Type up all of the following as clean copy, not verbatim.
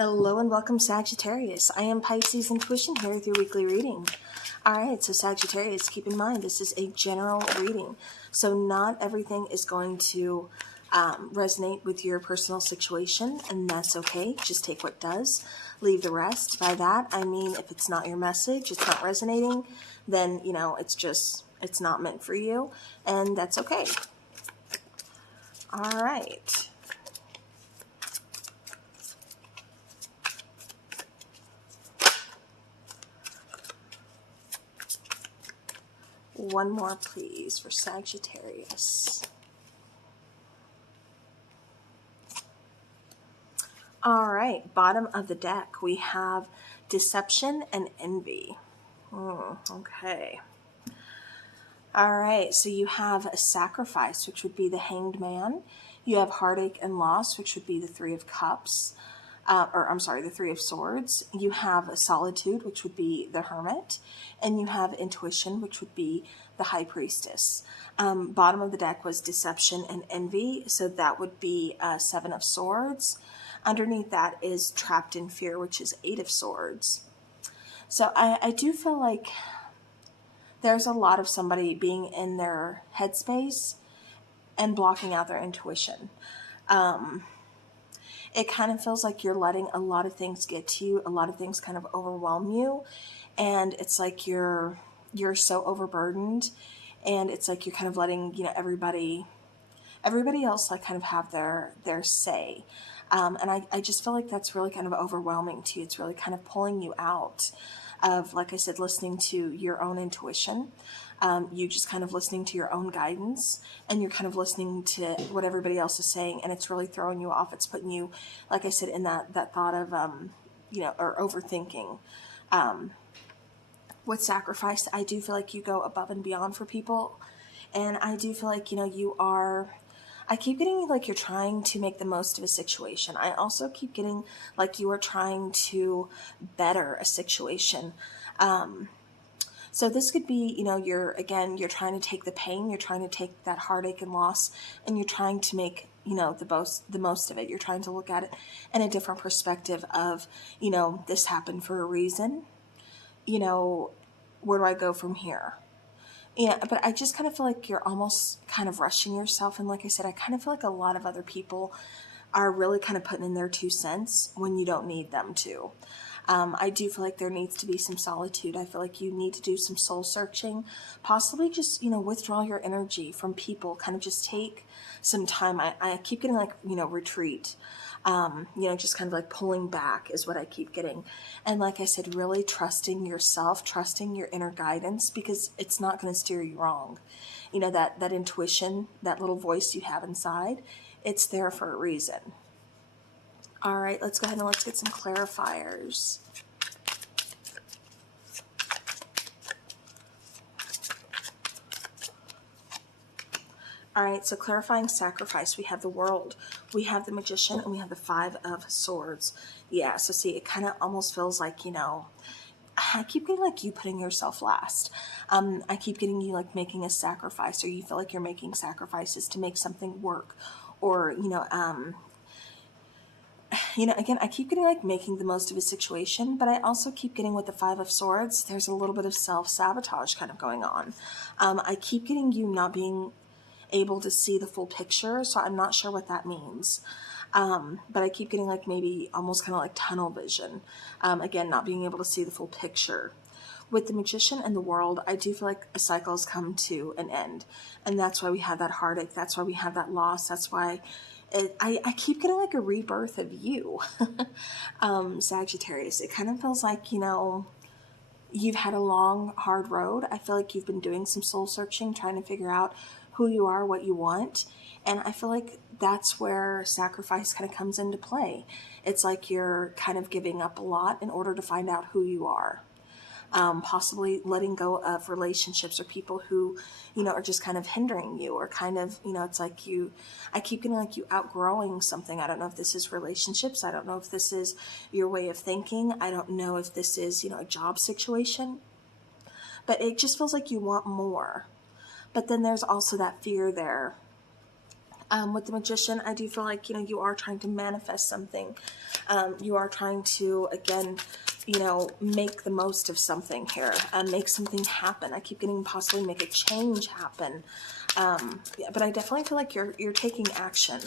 Hello and welcome, Sagittarius. I am Piscesintuition here with your weekly reading. Alright, so Sagittarius, keep in mind this is a general reading. So not everything is going to resonate with your personal situation, and that's okay. Just take what does, leave the rest. By that, I mean if it's not your message, it's not resonating, then, you know, it's not meant for you, and that's okay. Alright. One more, please, for Sagittarius. All right, bottom of the deck, we have deception and envy. Okay. All right, so you have a sacrifice, which would be the Hanged Man. You have heartache and loss, which would be the Three of Cups. The Three of Swords. You have solitude, which would be the Hermit, and you have intuition, which would be the High Priestess. Bottom of the deck was deception and envy, so that would be Seven of Swords. Underneath that is trapped in fear, which is Eight of Swords. So I do feel like there's a lot of somebody being in their headspace and blocking out their intuition. It kind of feels like you're letting a lot of things get to you, a lot of things kind of overwhelm you, and it's like you're so overburdened, and it's like you're kind of letting, you know, everybody else like kind of have their say. And I just feel like that's really kind of overwhelming to you. It's really kind of pulling you out of, like I said, listening to your own intuition. You just kind of listening to your own guidance, and you're kind of listening to what everybody else is saying, and it's really throwing you off. It's putting you, like I said, in that thought of, or overthinking. With sacrifice, I do feel like you go above and beyond for people, and I do feel like, I keep getting like you're trying to make the most of a situation. I also keep getting like you are trying to better a situation. So this could be, you're trying to take the pain, you're trying to take that heartache and loss, and you're trying to make, the most of it. You're trying to look at it in a different perspective of, this happened for a reason. Where do I go from here? Yeah, but I just kind of feel like you're almost kind of rushing yourself. And like I said, I kind of feel like a lot of other people are really kind of putting in their 2 cents when you don't need them to. I do feel like there needs to be some solitude. I feel like you need to do some soul searching, possibly just, withdraw your energy from people, kind of just take some time. I keep getting like, retreat, just kind of like pulling back is what I keep getting. And like I said, really trusting yourself, trusting your inner guidance, because it's not going to steer you wrong. That intuition, that little voice you have inside, it's there for a reason. All right, let's go ahead and let's get some clarifiers. All right, so clarifying sacrifice, we have the World, we have the Magician, and we have the Five of Swords. Yeah, so see, it kind of almost feels like, I keep getting like you putting yourself last. I keep getting you like making a sacrifice, or you feel like you're making sacrifices to make something work, or, again, I keep getting like making the most of a situation, but I also keep getting with the Five of Swords, there's a little bit of self-sabotage kind of going on. I keep getting you not being able to see the full picture, so I'm not sure what that means. But I keep getting like maybe almost kind of like tunnel vision. Again, not being able to see the full picture. With the Magician and the World, I do feel like a cycle has come to an end. And that's why we have that heartache. That's why we have that loss. That's why I keep getting like a rebirth of you, Sagittarius. It kind of feels like, you've had a long, hard road. I feel like you've been doing some soul searching, trying to figure out who you are, what you want. And I feel like that's where sacrifice kind of comes into play. It's like you're kind of giving up a lot in order to find out who you are. Possibly letting go of relationships or people who, are just kind of hindering you, or kind of, it's like I keep getting like you outgrowing something. I don't know if this is relationships. I don't know if this is your way of thinking. I don't know if this is, a job situation, but it just feels like you want more. But then there's also that fear there With the Magician, I do feel like, you know, you are trying to manifest something. You are trying to, again, you know, make the most of something here, make something happen. I keep getting possibly make a change happen. Yeah, but I definitely feel like you're taking action,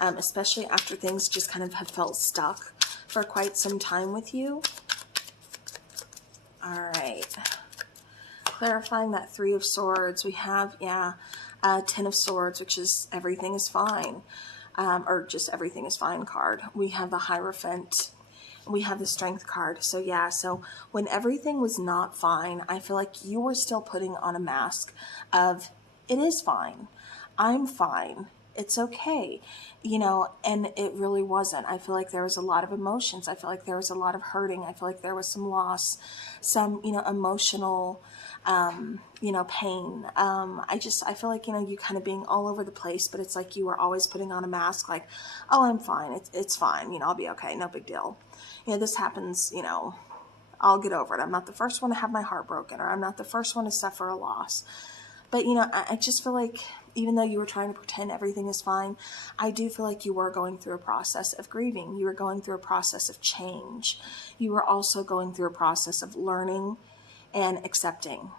especially after things just kind of have felt stuck for quite some time with you. All right. Clarifying that Three of Swords, we have, yeah, Ten of Swords, which is everything is fine, or just everything is fine card. We have the Hierophant. We have the Strength card. So yeah, so when everything was not fine, I feel like you were still putting on a mask of, it is fine. I'm fine. It's okay. You know, and it really wasn't. I feel like there was a lot of emotions. I feel like there was a lot of hurting. I feel like there was some loss, some, you know, emotional, you know, pain. I feel like, you know, you kind of being all over the place, but it's like you were always putting on a mask like, oh, I'm fine. It's fine. You know, I'll be okay. No big deal. You know, this happens, you know, I'll get over it. I'm not the first one to have my heart broken, or I'm not the first one to suffer a loss. But, you know, I just feel like even though you were trying to pretend everything is fine, I do feel like you were going through a process of grieving. You were going through a process of change. You were also going through a process of learning and accepting.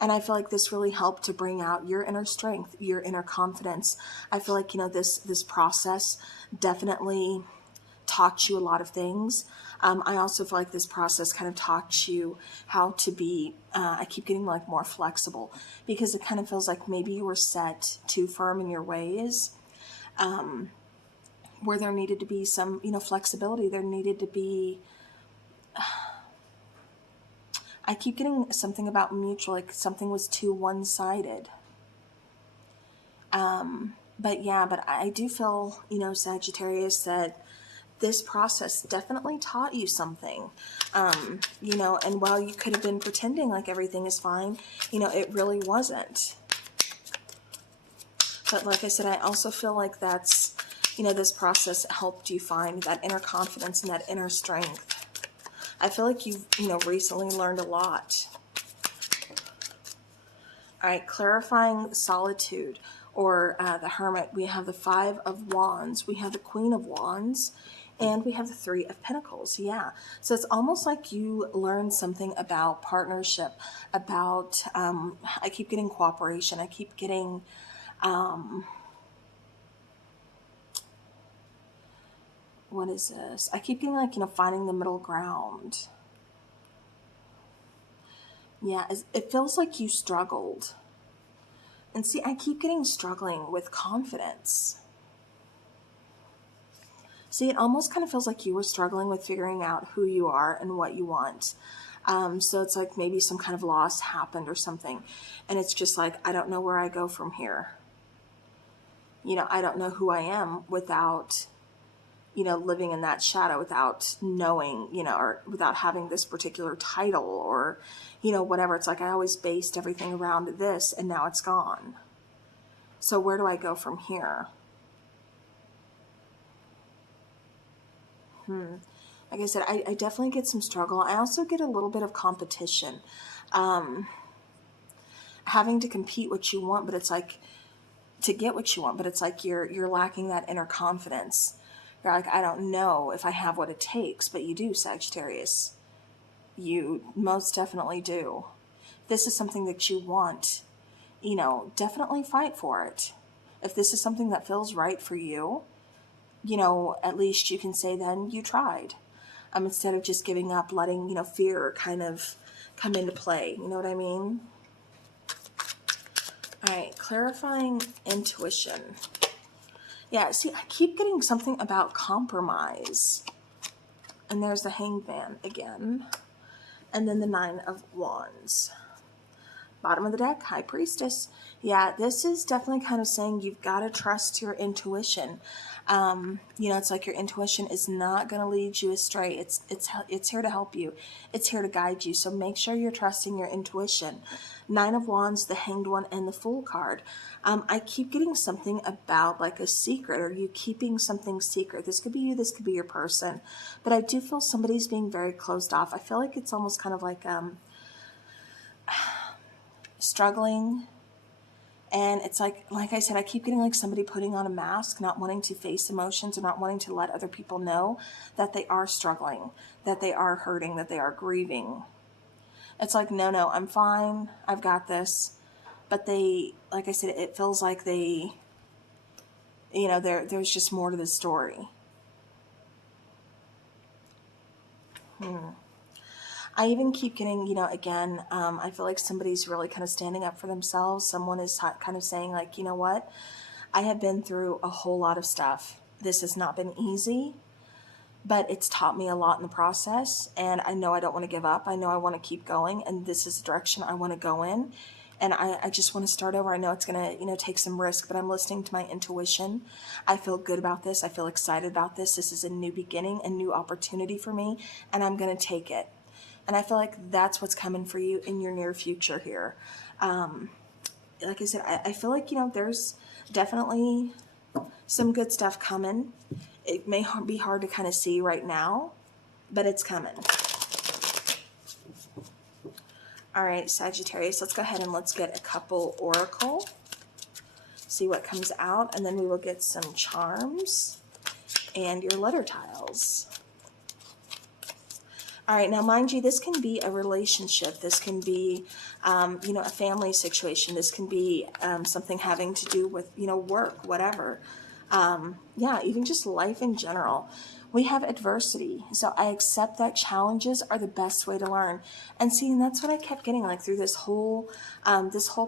And I feel like this really helped to bring out your inner strength, your inner confidence. I feel like, you know, this process definitely taught you a lot of things. I also feel like this process kind of taught you how to be, I keep getting like more flexible, because it kind of feels like maybe you were set too firm in your ways, where there needed to be some, you know, flexibility. There needed to be, I keep getting something about mutual, like something was too one-sided. But yeah, but I do feel, you know, Sagittarius, that this process definitely taught you something, you know, and while you could have been pretending like everything is fine, you know, it really wasn't. But like I said, I also feel like that's, you know, this process helped you find that inner confidence and that inner strength. I feel like you've, you know, recently learned a lot. All right, clarifying solitude, or the Hermit. We have the Five of Wands, we have the Queen of Wands, and we have the Three of Pentacles. Yeah, so it's almost like you learned something about partnership, about, I keep getting cooperation, I keep getting, what is this? I keep getting like, you know, finding the middle ground. Yeah, it feels like you struggled. And see, I keep getting struggling with confidence. See, it almost kind of feels like you were struggling with figuring out who you are and what you want. So it's like maybe some kind of loss happened or something. And it's just like, I don't know where I go from here. You know, I don't know who I am without, you know, living in that shadow, without knowing, you know, or without having this particular title, or, you know, whatever. It's like I always based everything around this, and now it's gone. So where do I go from here? Like I said, I definitely get some struggle. I also get a little bit of competition. Having to compete what you want, but it's like, to get what you want, but it's like you're lacking that inner confidence. You're like, I don't know if I have what it takes, but you do, Sagittarius. You most definitely do. This is something that you want, you know, definitely fight for it. If this is something that feels right for you, you know, at least you can say then you tried. Instead of just giving up, letting, you know, fear kind of come into play. You know what I mean? All right, clarifying intuition. Yeah, see, I keep getting something about compromise. And there's the Hangman again. And then the Nine of Wands. Bottom of the deck, High Priestess. Yeah, this is definitely kind of saying you've got to trust your intuition. You know, it's like your intuition is not going to lead you astray. It's here to help you. It's here to guide you. So make sure you're trusting your intuition. Nine of Wands, the Hanged One, and the Fool card. I keep getting something about like a secret, or you keeping something secret. This could be you, this could be your person. But I do feel somebody's being very closed off. I feel like it's almost kind of like struggling And it's like I said, I keep getting like somebody putting on a mask, not wanting to face emotions or not wanting to let other people know that they are struggling, that they are hurting, that they are grieving. It's like, no, I'm fine. I've got this. But they, like I said, it feels like they, there's just more to the story. I even keep getting, again, I feel like somebody's really kind of standing up for themselves. Someone is kind of saying like, you know what? I have been through a whole lot of stuff. This has not been easy, but it's taught me a lot in the process. And I know I don't want to give up. I know I want to keep going. And this is the direction I want to go in. And I just want to start over. I know it's going to, take some risk, but I'm listening to my intuition. I feel good about this. I feel excited about this. This is a new beginning, a new opportunity for me, and I'm going to take it. And I feel like that's what's coming for you in your near future here. Like I said, I feel like, there's definitely some good stuff coming. It may be hard to kind of see right now, but it's coming. All right, Sagittarius, let's go ahead and let's get a couple oracle, see what comes out, and then we will get some charms and your letter tiles. All right, now mind you, this can be a relationship. This can be, a family situation. This can be something having to do with, work, whatever. Even just life in general. We have adversity, so I accept that challenges are the best way to learn. And see, that's what I kept getting like through this whole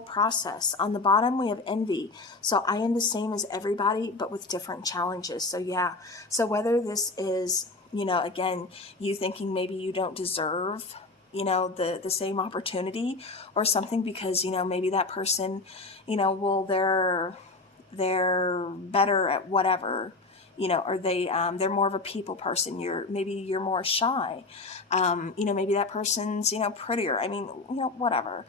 process. On the bottom, we have envy. So I am the same as everybody, but with different challenges. So yeah, so whether this is, again, you thinking maybe you don't deserve, the same opportunity or something because, maybe that person, well, they're better at whatever, or they're more of a people person. Maybe you're more shy. Maybe that person's, prettier. I mean, whatever.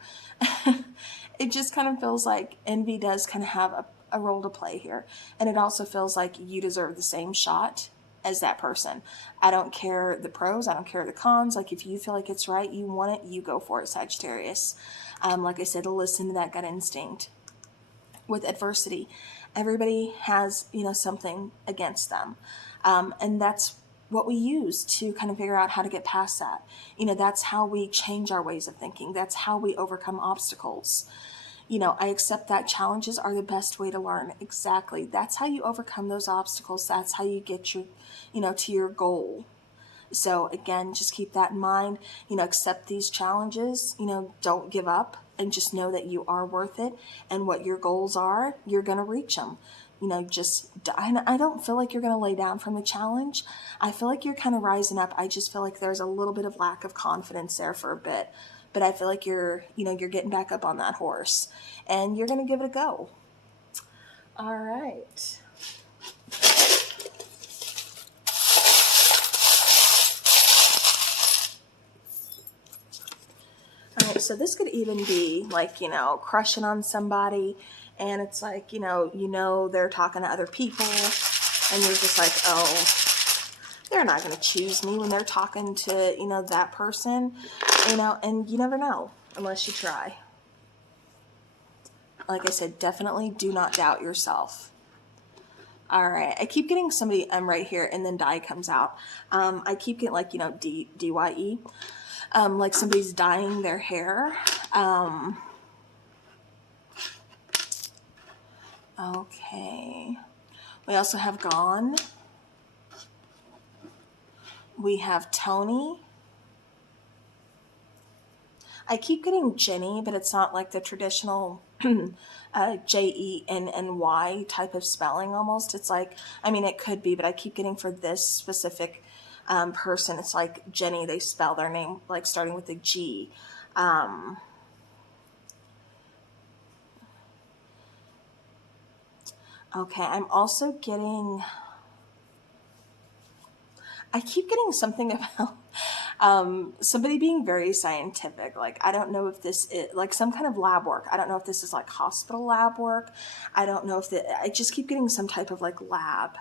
It just kind of feels like envy does kind of have a role to play here. And it also feels like you deserve the same shot as that person. I don't care the pros. I don't care the cons. Like if you feel like it's right, you want it, you go for it, Sagittarius. Like I said, listen to that gut instinct. With adversity, everybody has, something against them. And that's what we use to kind of figure out how to get past that. That's how we change our ways of thinking. That's how we overcome obstacles. I accept that challenges are the best way to learn. Exactly. That's how you overcome those obstacles. That's how you get your, to your goal. So again, just keep that in mind, accept these challenges, don't give up and just know that you are worth it. And what your goals are, you're going to reach them. I don't feel like you're going to lay down from the challenge. I feel like you're kind of rising up. I just feel like there's a little bit of lack of confidence there for a bit. But I feel like you're getting back up on that horse and you're going to give it a go. All right. All right, so this could even be like, crushing on somebody and it's like, they're talking to other people and you're just like, oh, they're not going to choose me when they're talking to, that person, and you never know unless you try. Like I said, definitely do not doubt yourself. All right, I keep getting somebody, I'm right here, and then dye comes out. I keep getting like, DYE, like somebody's dyeing their hair. Okay. We also have Gone. We have Tony. I keep getting Jenny, but it's not like the traditional Jenny type of spelling almost. It's like, I mean, it could be, but I keep getting for this specific person, it's like Jenny, they spell their name like starting with a G. Okay, I'm also getting... I keep getting something about somebody being very scientific. Like, I don't know if this is like some kind of lab work. I don't know if this is like hospital lab work. I don't know if I just keep getting some type of like lab.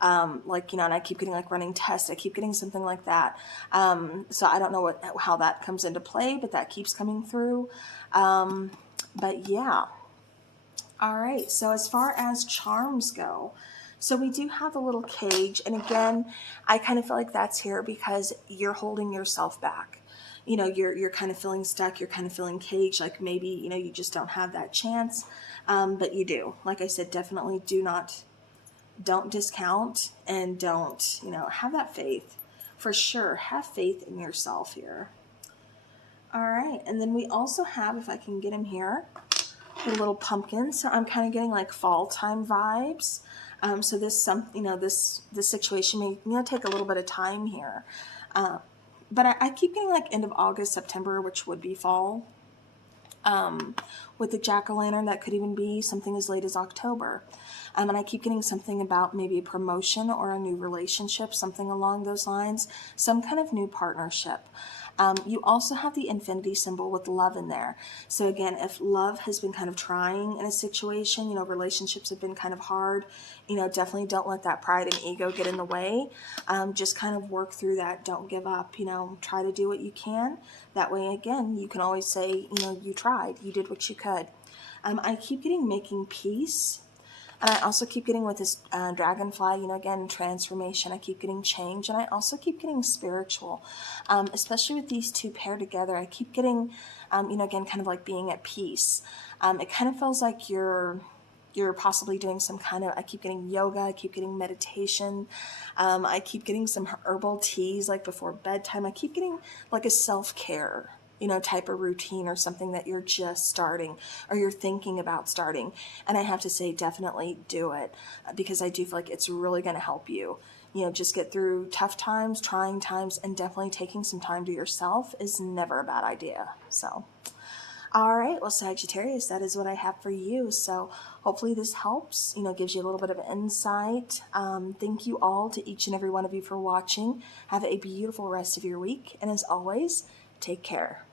And I keep getting like running tests. I keep getting something like that. So I don't know how that comes into play, but that keeps coming through. But yeah. All right, so as far as charms go, so we do have a little cage, and again, I kind of feel like that's here because you're holding yourself back. You know, you're kind of feeling stuck, you're kind of feeling caged, like maybe, you know, you just don't have that chance, but you do. Like I said, definitely don't discount, and don't, you know, have that faith. For sure, have faith in yourself here. All right, and then we also have, if I can get him here, a little pumpkin. So I'm kind of getting like fall time vibes. So this situation may, you know, take a little bit of time here. But I keep getting like end of August, September, which would be fall. With the jack-o'-lantern, that could even be something as late as October. And I keep getting something about maybe a promotion or a new relationship, something along those lines, some kind of new partnership. You also have the infinity symbol with love in there. So again, if love has been kind of trying in a situation, you know, relationships have been kind of hard, you know, definitely don't let that pride and ego get in the way. Just kind of work through that. Don't give up, you know, try to do what you can. That way, again, you can always say, you know, you tried, you did what you could. I keep getting making peace. And I also keep getting with this dragonfly, you know, again, transformation. I keep getting change. And I also keep getting spiritual, especially with these two paired together. I keep getting, you know, again, kind of like being at peace. It kind of feels like you're possibly doing some kind of, I keep getting yoga, I keep getting meditation, I keep getting some herbal teas like before bedtime. I keep getting like a self-care, you know, type of routine, or something that you're just starting or you're thinking about starting. And I have to say, definitely do it, because I do feel like it's really going to help you. You know, just get through tough times, trying times, and definitely taking some time to yourself is never a bad idea. So, all right, well, Sagittarius, that is what I have for you. So hopefully this helps, you know, gives you a little bit of insight. Thank you all, to each and every one of you, for watching. Have a beautiful rest of your week. And as always, take care.